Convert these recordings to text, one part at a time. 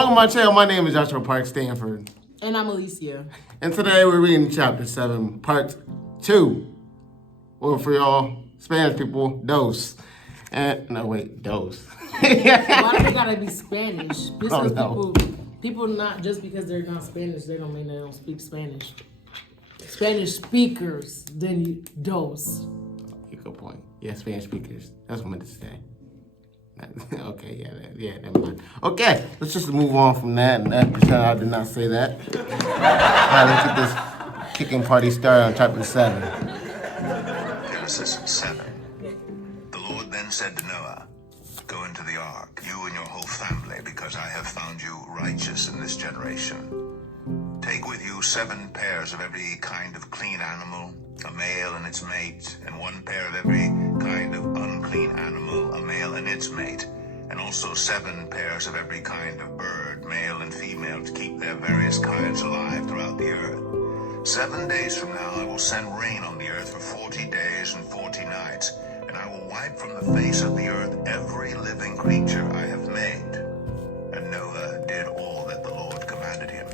Welcome to my channel. My name is Joshua Parks-Stanford. And I'm Alicia. And today we're reading chapter 7, part 2. Or for y'all Spanish people, dos. And no, wait, dos. Why do they gotta be Spanish? Because no. people not just because they're not Spanish, they don't mean they don't speak Spanish. Spanish speakers, then you dos. Good point. Yeah, Spanish speakers. That's what I meant to say. Okay, never mind. Okay, let's just move on from that and pretend I did not say that. All right, let's get this kicking party started on chapter 7. Genesis 7. The Lord then said to Noah, "Go into the ark, you and your whole family, because I have found you righteous in this generation. Take with you 7 pairs of every kind of clean animal, a male and its mate, and 1 pair of every kind of unclean animal, a male and its mate, and also 7 pairs of every kind of bird, male and female, to keep their various kinds alive throughout the earth. 7 days from now I will send rain on the earth for 40 days and 40 nights, and I will wipe from the face of the earth every living creature I have made." And Noah did all that the Lord commanded him.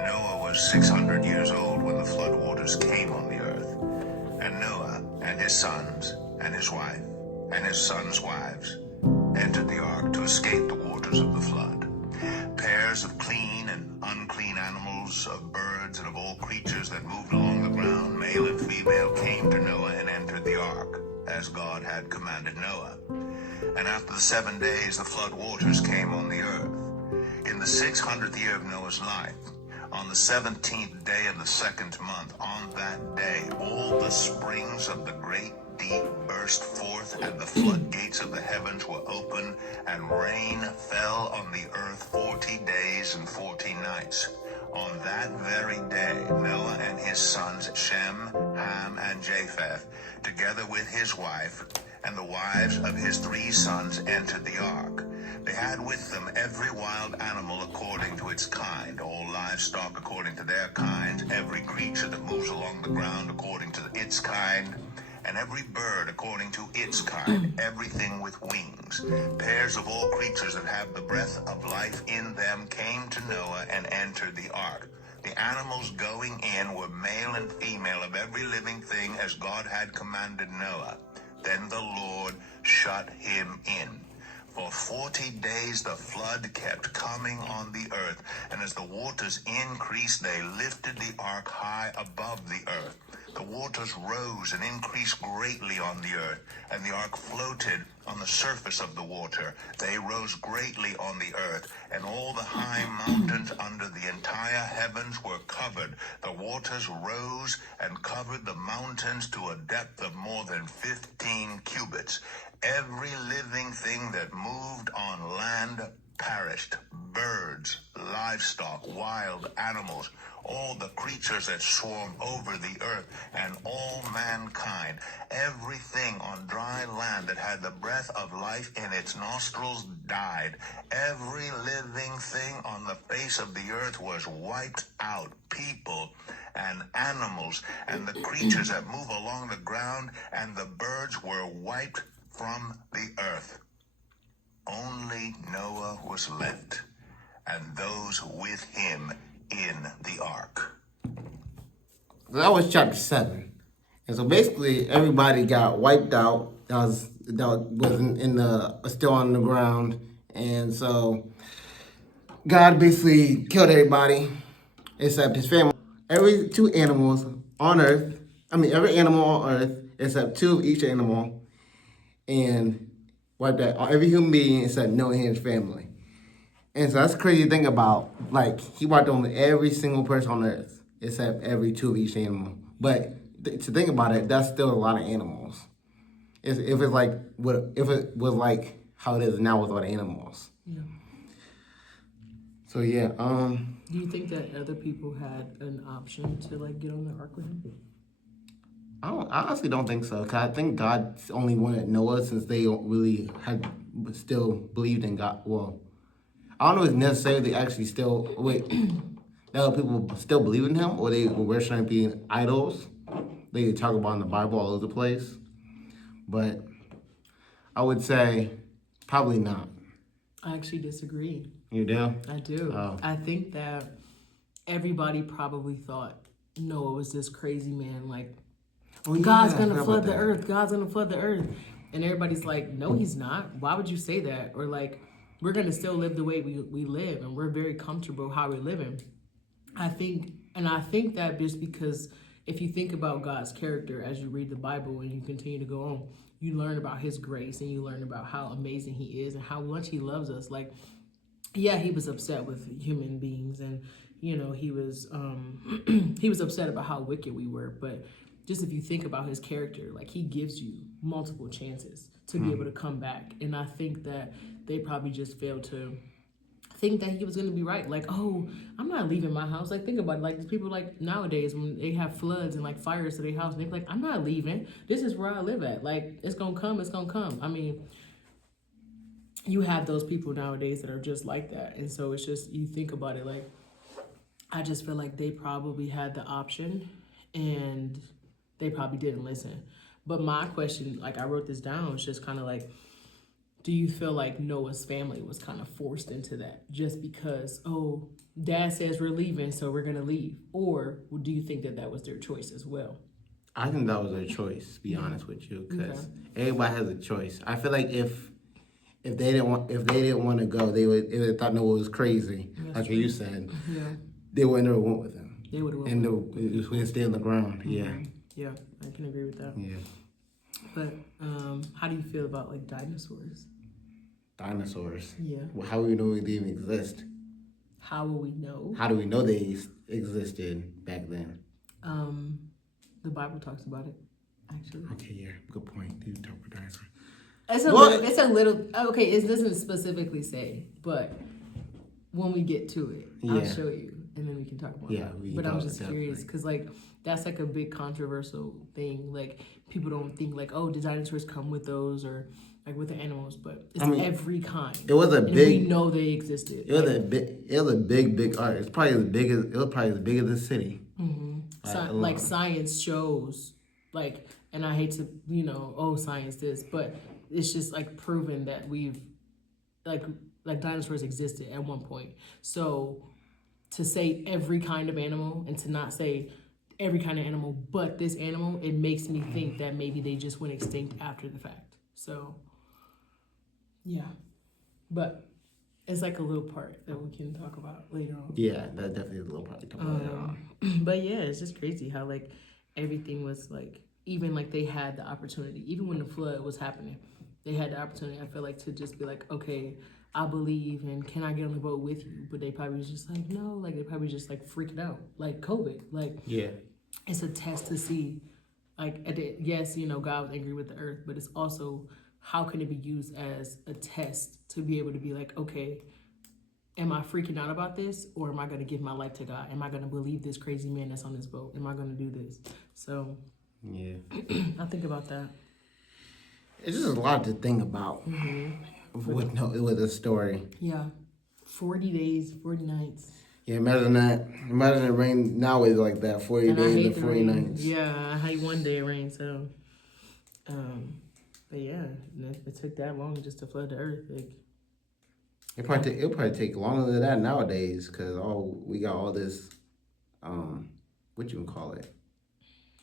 Noah was 600 years old when the flood waters came on the earth. And Noah and his sons and his wife and his sons' wives entered the ark to escape the waters of the flood. Pairs of clean and unclean animals, of birds and of all creatures that moved along the ground, male and female, came to Noah and entered the ark, as God had commanded Noah. And after the 7 days the flood waters came on the earth. In the 600th year of Noah's life, on the 17th day of the 2nd month, on that day, all the springs of the great deep burst forth, and the floodgates of the heavens were open, and rain fell on the earth 40 days and 40 nights. On that very day, Noah and his sons Shem, Ham, and Japheth, together with his wife, and the wives of his 3 sons, entered the ark. They had with them every wild animal according to its kind, all livestock according to their kinds, every creature that moves along the ground according to its kind, and every bird according to its kind, everything with wings. Pairs of all creatures that have the breath of life in them came to Noah and entered the ark. The animals going in were male and female of every living thing, as God had commanded Noah. Then the Lord shut him in. For 40 days the flood kept coming on the earth, and as the waters increased, they lifted the ark high above the earth. The waters rose and increased greatly on the earth, and the ark floated on the surface of the water. They rose greatly on the earth, and all the high mountains under the entire heavens were covered. The waters rose and covered the mountains to a depth of more than 15 cubits. Every living thing that moved on land perished. Birds, livestock, wild animals, all the creatures that swarm over the earth, and all mankind. Everything on dry land that had the breath of life in its nostrils died. Every living thing on the face of the earth was wiped out. People and animals and the creatures that move along the ground and the birds were wiped from the earth. Only Noah was left, and those with him in the ark. That was chapter 7. And so basically everybody got wiped out that wasn't still on the ground. And so God basically killed everybody except his family. Every animal on earth except 2 of each animal, and wiped out every human being except Noah and his family. And so that's crazy to think about. Like, he wiped on every single person on earth except every 2 of each animal. But to think about it, that's still a lot of animals. If it was like how it is now with all the animals. Yeah. So yeah. Do you think that other people had an option to get on the ark with him? I honestly don't think so. 'Cause I think God only wanted Noah, since they really had still believed in God. Well, I don't know if necessarily they actually still that other people still believe in him, or they were worshiping idols. They talk about in the Bible all over the place. But I would say probably not. I actually disagree. You do? I do. Oh. I think that everybody probably thought Noah was this crazy man, like, Oh, yeah, God's I gonna forgot flood about the that. earth. God's gonna flood the earth. And everybody's like, no, he's not. Why would you say that? Or like, we're gonna still live the way we live, and we're very comfortable how we're living. I think that just because if you think about God's character as you read the Bible and you continue to go on, you learn about his grace and you learn about how amazing he is and how much he loves us. Like, yeah, he was upset with human beings, and he was he was upset about how wicked we were, but just if you think about his character, like, he gives you multiple chances to be able to come back. And I think that they probably just failed to think that he was going to be right. Like, oh, I'm not leaving my house. Like, think about it. Like, people like nowadays when they have floods and like fires to their house, and they're like, I'm not leaving. This is where I live at. Like, it's going to come. It's going to come. I mean, you have those people nowadays that are just like that. And so it's just, you think about it, like, I just feel like they probably had the option and they probably didn't listen. But my question, like, I wrote this down, was just kind of like, do you feel like Noah's family was kind of forced into that just because, oh, dad says we're leaving, so we're going to leave? Or do you think that that was their choice as well? I think that was their choice, to be honest with you, because everybody has a choice. I feel like if they didn't want to go, they would thought Noah was crazy, like you said. Yeah. They would never went with him. They would have went. And they would stay on the ground. Yeah. Yeah, I can agree with that. Yeah. But how do you feel about like dinosaurs? Dinosaurs. Yeah. Well, how do we know they even exist? How will we know? How do we know they existed back then? The Bible talks about it, actually. Okay, yeah, good point. You talk about dinosaurs. It's a little okay. It doesn't specifically say, but when we get to it, I'll show you, and then we can talk about that. But I'm just curious because like that's like a big controversial thing. Like, people don't think like, oh, did dinosaurs come with those or like with the animals? But it's every kind. It was a and big. We know they existed. It was a big. It was a big art. It's probably as big as. It was probably as big as the city. Like science shows, like, and I hate to, science this, but it's just like proven that we've, like dinosaurs existed at one point. So to say every kind of animal and to not say every kind of animal but this animal, it makes me think that maybe they just went extinct after the fact. So, yeah. But it's like a little part that we can talk about later on. Yeah, that definitely is a little part to talk about later on. But yeah, it's just crazy how like everything was like, even like they had the opportunity, even when the flood was happening, they had the opportunity, I feel like, to just be like, okay, I believe, and can I get on the boat with you? But they probably was just like, no, like they probably just like freaking out, like COVID. Like, Yeah. it's a test to see, like, yes, God was angry with the earth, but it's also, how can it be used as a test to be able to be like, okay, am I freaking out about this, or am I going to give my life to God? Am I going to believe this crazy man that's on this boat? Am I going to do this? So, Yeah. I think about that. It's just a lot to think about with the story. Yeah. 40 days, 40 nights. Yeah, imagine that. Imagine it rain nowadays like that, 40 And I days hate and the 40 rain. nights. Yeah, I hate one day of rain, so. But yeah, it took that long just to flood the earth. Like, It'll probably take longer than that nowadays, because we got all this, what you call it?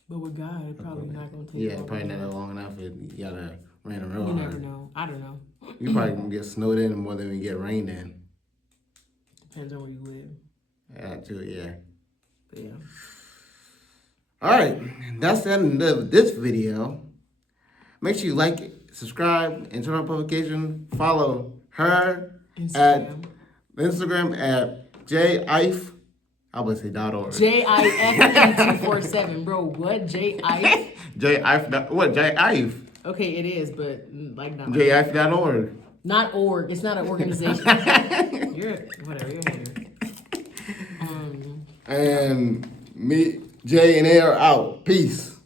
but with God, it probably not going to take Yeah, long. probably not long enough. You gotta rain real You hard. never know. I don't know. You probably gonna get snowed in more than we get rained in. Depends on where you live. Yeah, too, yeah. But yeah. All right, that's the end of this video. Make sure you like it, subscribe, and turn on notifications. Follow her at Instagram at jife. I would say .org. JIFE247, bro. What? JIFE? Jife. What? Jife. Okay, it is, but like not. Jife.org. Not org. It's not an organization. You're whatever. You're here. And me, Jay, and A are out. Peace.